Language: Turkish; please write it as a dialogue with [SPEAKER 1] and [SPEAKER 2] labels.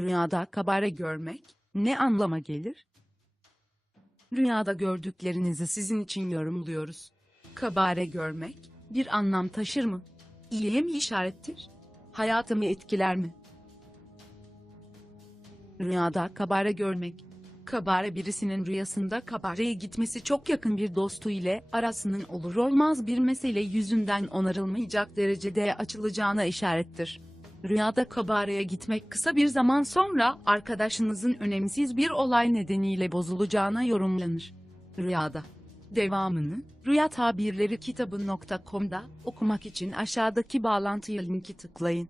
[SPEAKER 1] Rüyada kabare görmek ne anlama gelir? Rüyada gördüklerinizi sizin için yorumluyoruz. Kabare görmek bir anlam taşır mı? İyiye mi işarettir? Hayatımı etkiler mi? Rüyada kabare görmek. Kabare birisinin rüyasında kabareye gitmesi çok yakın bir dostu ile arasının olur olmaz bir mesele yüzünden onarılmayacak derecede açılacağına işarettir. Rüyada kabareye gitmek kısa bir zaman sonra arkadaşınızın önemsiz bir olay nedeniyle bozulacağına yorumlanır. Rüyada. Devamını Rüya Tabirleri kitabı.com'da okumak için aşağıdaki bağlantıya linki tıklayın.